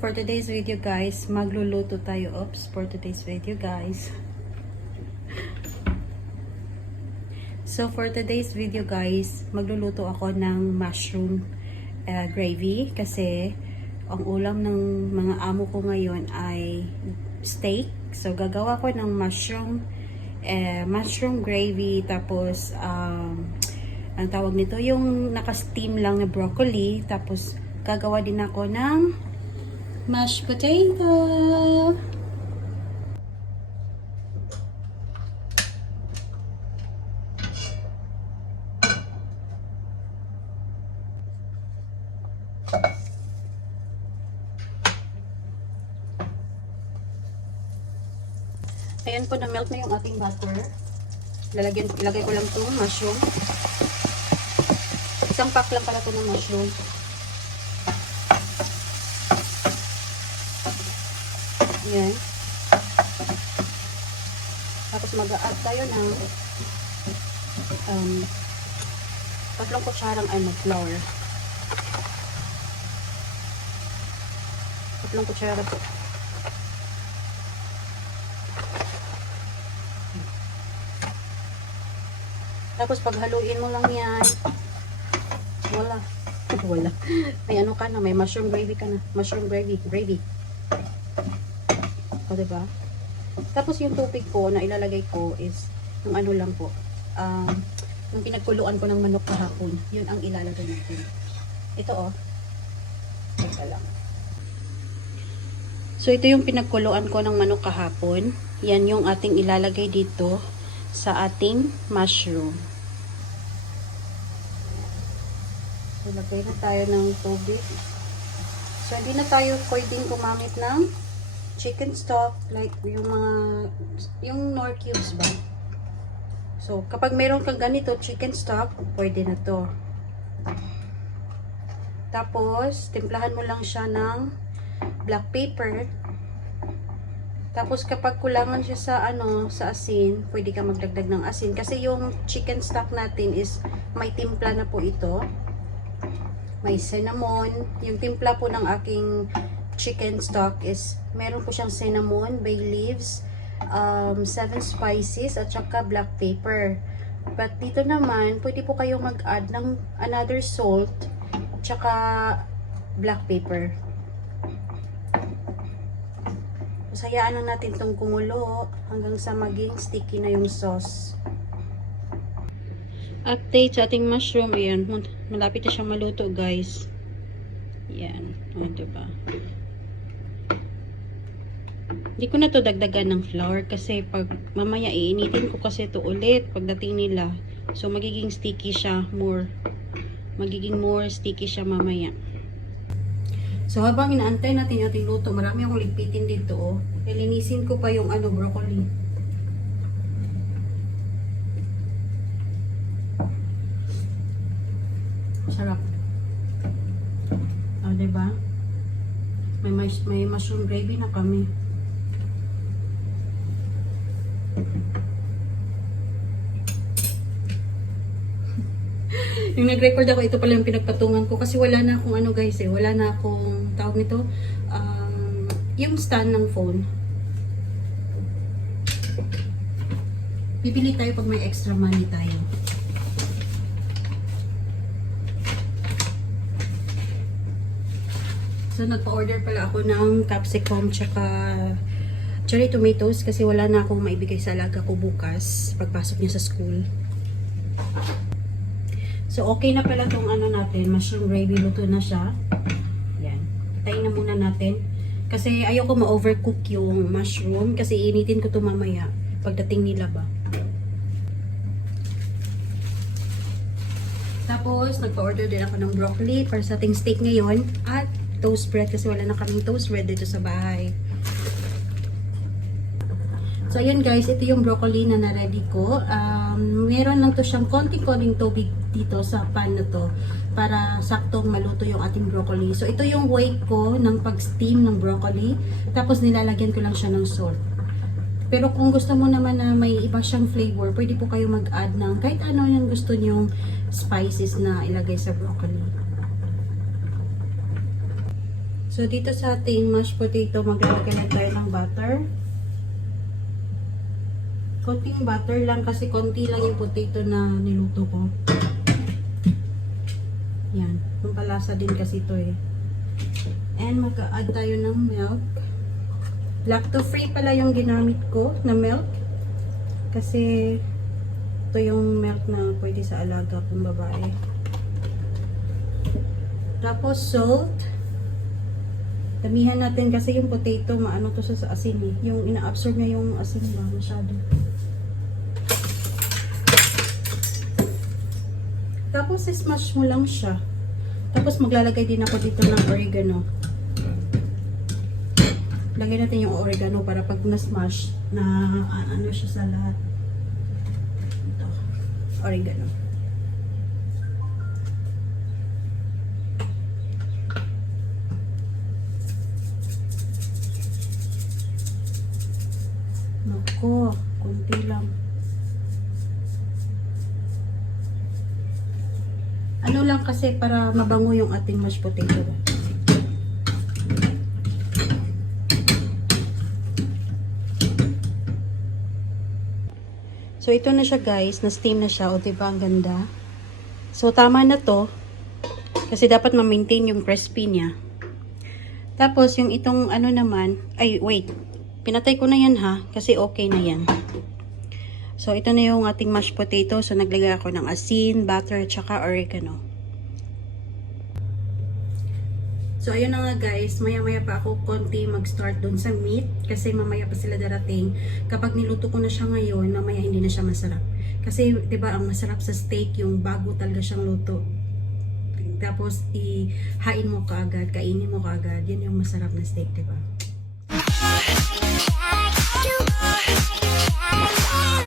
for today's video guys, magluluto tayo. Oops, for today's video guys. So for today's video guys, magluluto ako ng mushroom gravy kasi ang ulam ng mga amo ko ngayon ay steak. So gagawa ko ng mushroom gravy, tapos ang tawag nito yung naka-steam lang na broccoli, tapos gagawa din ako ng mashed potato. Ayan po, na-melt na yung ating butter. Ilagay ko lang itong mushroom. Isang pack lang pala ito ng mushroom. Ayan. Tapos mag-a-add tayo ng 3 kutsarang flour. 3 kutsara po. Tapos paghaluin mo lang yan. Wala. May ano ka na, may mushroom gravy ka na. Mushroom gravy. O, diba? Tapos yung tubig ko na ilalagay ko is yung ano lang po. Yung pinagkuluan ko ng manok kahapon. Yun ang ilalagay natin. Ito Teka lang. So ito yung pinagkuluan ko ng manok kahapon. Yan yung ating ilalagay dito sa ating mushroom. So lagay na tayo ng tubig. So hindi na tayo pwedeng gumamit ng chicken stock, like yung Knorr cubes ba. So kapag meron kang ganito chicken stock, pwede na to. Tapos timplahan mo lang siya ng black pepper. Tapos kapag kulangan siya sa asin, pwede ka magdagdag ng asin kasi yung chicken stock natin is may timpla na po ito. May cinnamon. Yung timpla po ng aking chicken stock is meron po siyang cinnamon, bay leaves, 7 spices at saka black pepper. But dito naman, pwede po kayo mag-add ng another salt at saka black pepper. Hayaan lang natin itong kumulo hanggang sa maging sticky na yung sauce. Update sa ating mushroom. Ayan, malapit na siyang maluto guys. Ayan, diba? Hindi ko na to dagdagan ng flour kasi pag mamaya iinitin ko kasi ito ulit pagdating nila. So magiging sticky siya magiging more sticky siya mamaya. So habang inaantay natin yung ating luto, marami akong ligpitin dito Lilinisin ko pa yung broccoli. Sarap. Diba? May mushroom gravy na kami. Yung nag-record ako, ito pala yung pinagpatungan ko kasi wala na akong guys wala na akong tawag nito, yung stand ng phone. Bibili tayo pag may extra money tayo. So nagpa-order pala ako ng capsicum tsaka cherry tomatoes kasi wala na akong maibigay sa alaga ko bukas pagpasok niya sa school. So, okay na pala itong natin, mushroom gravy, luto na siya. Yan. Patayin na muna natin. Kasi ayoko ma-overcook yung mushroom. Kasi initin ko ito mamaya. Pagdating nila ba. Tapos, nagpa-order din ako ng broccoli para sa ating steak ngayon. At toast bread kasi wala na kaming toast bread dito sa bahay. So, ayan guys, ito yung broccoli na na-ready ko. Meron lang to siyang konting-konting tubig dito sa pan na to para saktong maluto yung ating broccoli. So, ito yung way ko ng pag-steam ng broccoli. Tapos, nilalagyan ko lang siya ng salt. Pero kung gusto mo naman na may iba siyang flavor, pwede po kayo mag-add ng kahit ano yung gusto nyong spices na ilagay sa broccoli. So, dito sa ating mashed potato, maglalagay na tayo ng butter. Konting butter lang kasi konti lang yung potato na niluto ko. Yan. Pampalasa din kasi ito eh. And mag-add tayo ng milk. Lacto-free pala yung ginamit ko na milk. Kasi ito yung milk na pwede sa alaga kung babae. Tapos salt. Damihan natin kasi yung potato, maano to sa asin eh. Yung ina-absorb niya yung asin ba masyado. Tapos smash mo lang siya. Tapos maglalagay din ako dito ng oregano. Lagay natin yung oregano para pag na-smash na ano siya sa lahat. Ito. Oregano. Nako, konti lang. Ano lang kasi para mabango yung ating mashed potato. So, ito na siya guys. Na-steam na siya. O, diba? Ang ganda. So, tama na to. Kasi dapat ma-maintain yung crispy niya. Tapos, yung itong ano naman. Ay, wait. Pinatay ko na yan ha. Kasi okay na yan. So, ito na yung ating mashed potato. So, naglagay ako ng asin, butter, at saka oregano. So, ayun na nga guys. Maya-maya pa ako konti mag-start dun sa meat. Kasi mamaya pa sila darating. Kapag niluto ko na siya ngayon, mamaya hindi na siya masarap. Kasi, diba, ang masarap sa steak, yung bago talaga siyang luto. Tapos, ihain mo kaagad, kainin mo kaagad. Yan yung masarap na steak, diba?